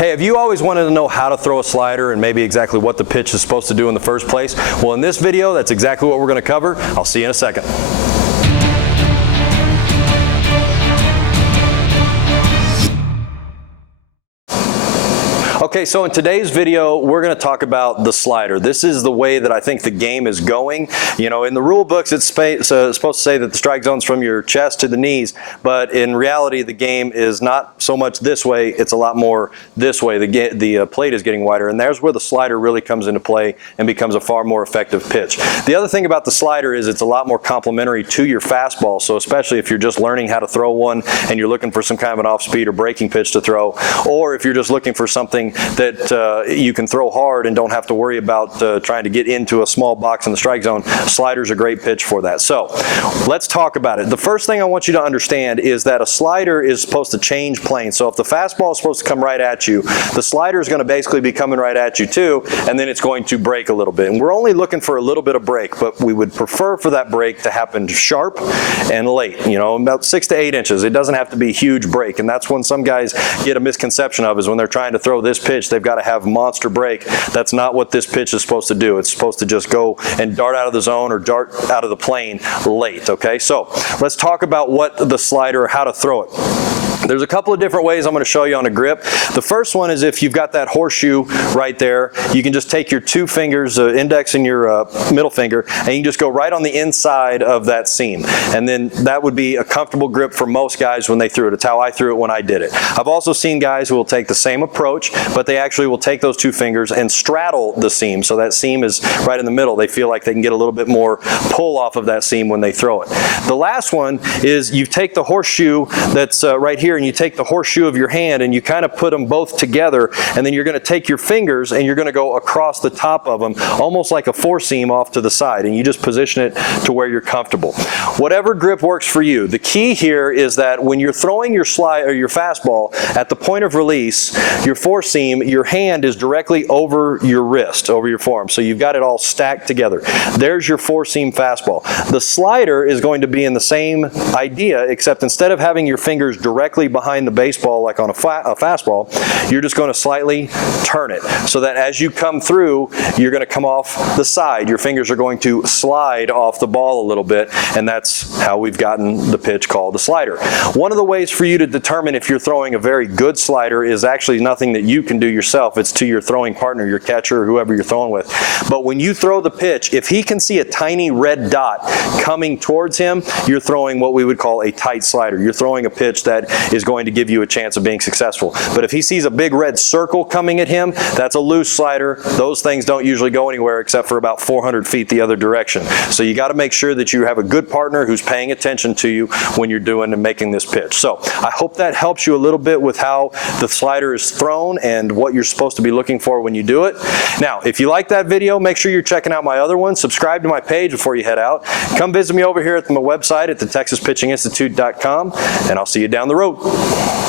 Hey, have you always wanted to know how to throw a slider and maybe exactly what the pitch is supposed to do in the first place? Well, in this video, that's exactly what we're going to cover. I'll see you in a second. Okay, so in today's video, we're going to talk about the slider. This is the way that I think the game is going. You know, in the rule books, it's supposed to say that the strike zone's from your chest to the knees, but in reality, the game is not so much this way. It's a lot more this way. The plate is getting wider, and there's where the slider really comes into play and becomes a far more effective pitch. The other thing about the slider is it's a lot more complementary to your fastball, so especially if you're just learning how to throw one and you're looking for some kind of an off-speed or breaking pitch to throw, or if you're just looking for something that you can throw hard and don't have to worry about trying to get into a small box in the strike zone, slider's a great pitch for that. So let's talk about it. The first thing I want you to understand is that a slider is supposed to change planes. So if the fastball is supposed to come right at you, the slider is going to basically be coming right at you too, and then it's going to break a little bit. And we're only looking for a little bit of break, but we would prefer for that break to happen sharp and late, you know, about 6 to 8 inches. It doesn't have to be a huge break, and that's when some guys get a misconception of, is when they're trying to throw this pitch, they've got to have monster break. That's not what this pitch is supposed to do. It's supposed to just go and dart out of the zone or dart out of the plane late, okay? So let's talk about what the slider, how to throw it. There's a couple of different ways I'm going to show you on a grip. The first one is if you've got that horseshoe right there, you can just take your two fingers, index and your middle finger, and you can just go right on the inside of that seam. And then that would be a comfortable grip for most guys when they threw it. It's how I threw it when I did it. I've also seen guys who will take the same approach, but they actually will take those two fingers and straddle the seam. So that seam is right in the middle. They feel like they can get a little bit more pull off of that seam when they throw it. The last one is you take the horseshoe that's right here, and you take the horseshoe of your hand and you kind of put them both together, and then you're going to take your fingers and you're going to go across the top of them, almost like a four seam off to the side, and you just position it to where you're comfortable. Whatever grip works for you. The key here is that when you're throwing your slide or your fastball at the point of release, your four seam, your hand is directly over your wrist, over your forearm, so you've got it all stacked together. There's your four seam fastball. The slider is going to be in the same idea, except instead of having your fingers directly behind the baseball like on a fastball, you're just going to slightly turn it so that as you come through, you're going to come off the side. Your fingers are going to slide off the ball a little bit, and that's how we've gotten the pitch called the slider. One of the ways for you to determine if you're throwing a very good slider is actually nothing that you can do yourself. It's to your throwing partner, your catcher, or whoever you're throwing with. But when you throw the pitch, if he can see a tiny red dot coming towards him, you're throwing what we would call a tight slider. You're throwing a pitch that is going to give you a chance of being successful. But if he sees a big red circle coming at him, that's a loose slider. Those things don't usually go anywhere except for about 400 feet the other direction. So you got to make sure that you have a good partner who's paying attention to you when you're doing and making this pitch. So I hope that helps you a little bit with how the slider is thrown and what you're supposed to be looking for when you do it. Now, if you like that video, make sure you're checking out my other one. Subscribe to my page before you head out. Come visit me over here at my website at thetexaspitchinginstitute.com, and I'll see you down the road.